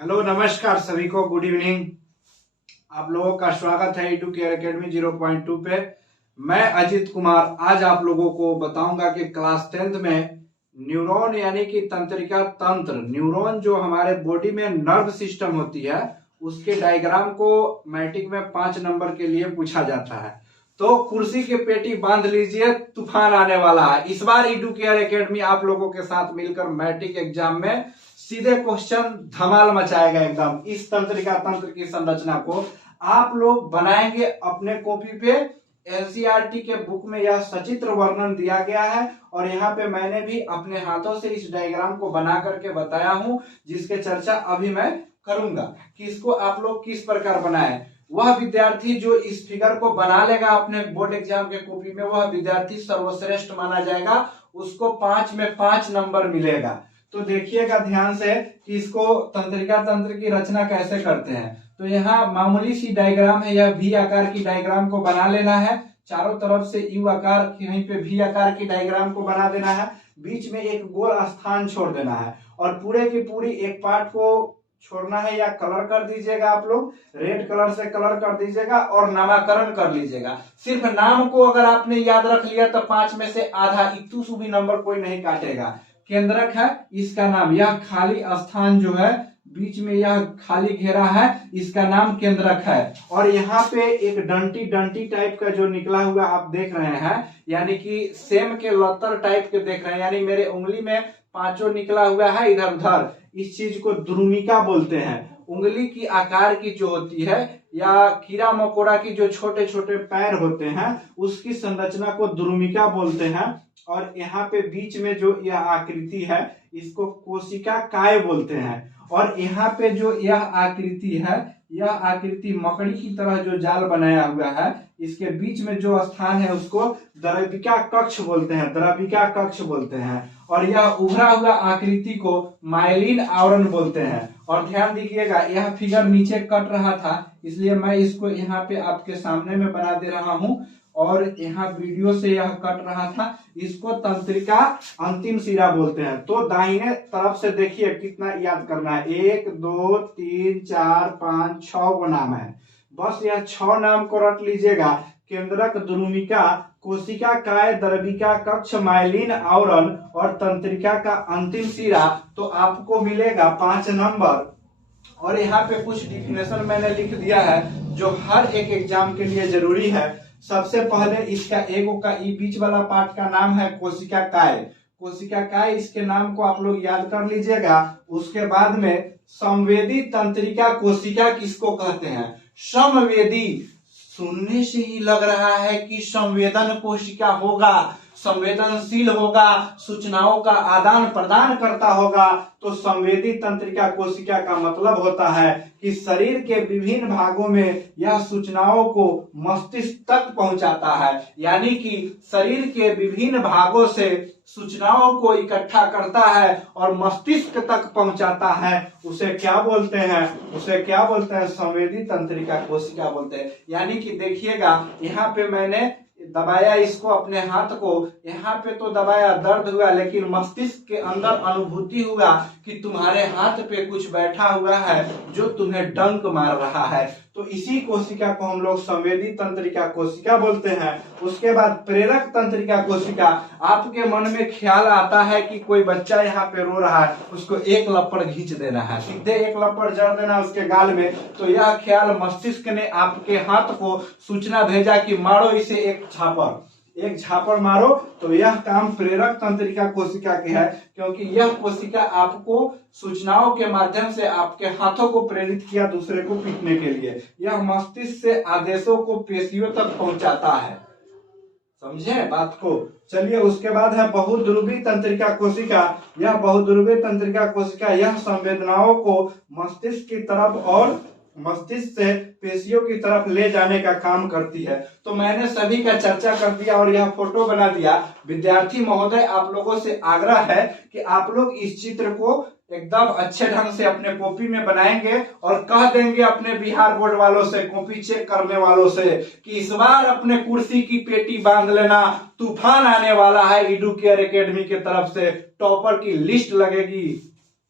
Hello नमस्कार सभी को, गुड इवनिंग। आप लोगों का स्वागत है एडुकेयर एकेडमी 0.2 पे। मैं अजित कुमार आज आप लोगों को बताऊंगा कि क्लास 10th में न्यूरॉन यानी कि तंत्रिका तंत्र, न्यूरॉन जो हमारे बॉडी में नर्व सिस्टम होती है उसके डायग्राम को मैट्रिक में 5 नंबर के लिए पूछा जाता है। तो कुर्सी की पेटी बांध लीजिए, तूफान आने वाला है। इस बार एडुकेयर एकेडमी आप लोगों के साथ मिलकर मैट्रिक एग्जाम में सीधे क्वेश्चन धमाल मचाएगा एकदम। इस तंत्रिका तंत्र की संरचना को आप लोग बनाएंगे अपने कॉपी पे। एनसीईआरटी के बुक में यह सचित्र वर्णन दिया गया है और यहाँ पे मैंने भी अपने हाथों से इस डायग्राम को बना करके बताया हूँ, जिसके चर्चा अभी मैं करूंगा कि इसको आप लोग किस प्रकार बनाए। वह विद्यार्थी जो इस फिगर को बना लेगा अपने बोर्ड एग्जाम के कॉपी में, वह विद्यार्थी सर्वश्रेष्ठ माना जाएगा, उसको 5 में 5 नंबर मिलेगा। तो देखिएगा ध्यान से कि इसको तंत्रिका तंत्र की रचना कैसे करते हैं। तो यहाँ मामूली सी डायग्राम है, यह वी आकार की डायग्राम को बना लेना है। चारों तरफ से यू आकार, यहीं पे वी आकार की डायग्राम को बना देना है। बीच में एक गोल स्थान छोड़ देना है और पूरे की पूरी एक पार्ट को छोड़ना है या कलर कर दीजिएगा। आप लोग रेड कलर से कलर कर दीजिएगा और नामकरण कर लीजिएगा। सिर्फ नाम को अगर आपने याद रख लिया तो 5 में से आधा, इतु भी नंबर कोई नहीं काटेगा। केंद्रक है इसका नाम, यह खाली स्थान जो है बीच में यह खाली घेरा है, इसका नाम केंद्रक है। और यहाँ पे एक डंटी डंटी टाइप का जो निकला हुआ आप देख रहे हैं, यानी कि सेम के लतर टाइप के देख रहे हैं, यानी मेरे उंगली में 5 निकला हुआ है इधर उधर। इस चीज को द्रुमिका बोलते हैं। उंगली की आकार की जो होती है या कीड़ा मकोड़ा की जो छोटे छोटे पैर होते हैं उसकी संरचना को द्रुमिका बोलते हैं। और यहाँ पे बीच में जो यह आकृति है इसको कोशिका काय बोलते हैं। और यहाँ पे जो यह आकृति है, यह आकृति मकड़ी की तरह जो जाल बनाया हुआ है, इसके बीच में जो स्थान है उसको द्रविका कक्ष बोलते हैं, द्रविका कक्ष बोलते हैं। और यह उभरा हुआ आकृति को माइलिन आवरण बोलते हैं। और ध्यान दीजिएगा, यह फिगर नीचे कट रहा था इसलिए मैं इसको यहाँ पे आपके सामने में बना दे रहा हूँ और यहाँ वीडियो से यह कट रहा था। इसको तंत्रिका अंतिम सिरा बोलते हैं। तो दाहिने तरफ से देखिए कितना याद करना है, 1 2 3 4 5 6 गो नाम है। बस यह 6 नाम को रट लीजिएगा। केंद्रक, द्रुमिका, कोशिका काय, द्रविका कक्ष, माइलिन आवरण और तंत्रिका का अंतिम सिरा। तो आपको मिलेगा 5 नंबर। और यहाँ पे कुछ डिफिनेशन मैंने लिख दिया है जो हर एक एग्जाम के लिए जरूरी है। सबसे पहले इसका एगो का बीच वाला पार्ट का नाम है कोशिका काय। कोशिका काय, इसके नाम को आप लोग याद कर लीजिएगा। उसके बाद में संवेदी तंत्रिका कोशिका किसको कहते हैं? संवेदी, सुनने से ही लग रहा है कि संवेदन कोशिका होगा, संवेदनशील होगा, सूचनाओं का आदान प्रदान करता होगा। तो संवेदी तंत्रिका कोशिका का मतलब होता है कि शरीर के विभिन्न भागों में यह सूचनाओं को मस्तिष्क तक पहुंचाता है, यानी कि शरीर के विभिन्न भागों से सूचनाओं को इकट्ठा करता है और मस्तिष्क तक पहुंचाता है। उसे क्या बोलते हैं? उसे क्या बोलते हैं? संवेदी तंत्रिका कोशिका बोलते हैं। यानी कि देखिएगा, यहाँ पे मैंने दबाया इसको, अपने हाथ को यहाँ पे तो दबाया, दर्द हुआ, लेकिन मस्तिष्क के अंदर अनुभूति हुआ कि तुम्हारे हाथ पे कुछ बैठा हुआ है जो तुम्हें डंक मार रहा है। तो इसी कोशिका को हम लोग संवेदी तंत्रिका कोशिका बोलते हैं। उसके बाद प्रेरक तंत्रिका कोशिका। आपके मन में ख्याल आता है कि कोई बच्चा यहाँ पे रो रहा है, उसको एक लपड़ खींच देना है, सीधे एक लपड़ जड़ देना उसके गाल में। तो यह ख्याल मस्तिष्क ने आपके हाथ को सूचना भेजा कि मारो इसे एक झापड़ मारो। तो यह काम प्रेरक तंत्रिका कोशिका के है, क्योंकि यह कोशिका आपको सूचनाओं के माध्यम से आपके हाथों को प्रेरित किया दूसरे को पीटने के लिए। यह मस्तिष्क से आदेशों को पेशियों तक पहुंचाता है। समझे बात को? चलिए, उसके बाद है बहुध्रुवी तंत्रिका कोशिका। यह बहुध्रुवी तंत्रिका कोशिका यह संवेदनाओं को मस्तिष्क की तरफ और मस्तिष्क से पेशियों की तरफ ले जाने का काम करती है। तो मैंने सभी का चर्चा कर दिया और यह फोटो बना दिया। विद्यार्थी महोदय, आप लोगों से आग्रह है कि आप लोग इस चित्र को एकदम अच्छे ढंग से अपने कॉपी में बनाएंगे और कह देंगे अपने बिहार बोर्ड वालों से, कॉपी चेक करने वालों से, कि इस बार अपने कुर्सी की पेटी बांध लेना, तूफान आने वाला है। एडुकेयर एकेडमी की तरफ से टॉपर की लिस्ट लगेगी।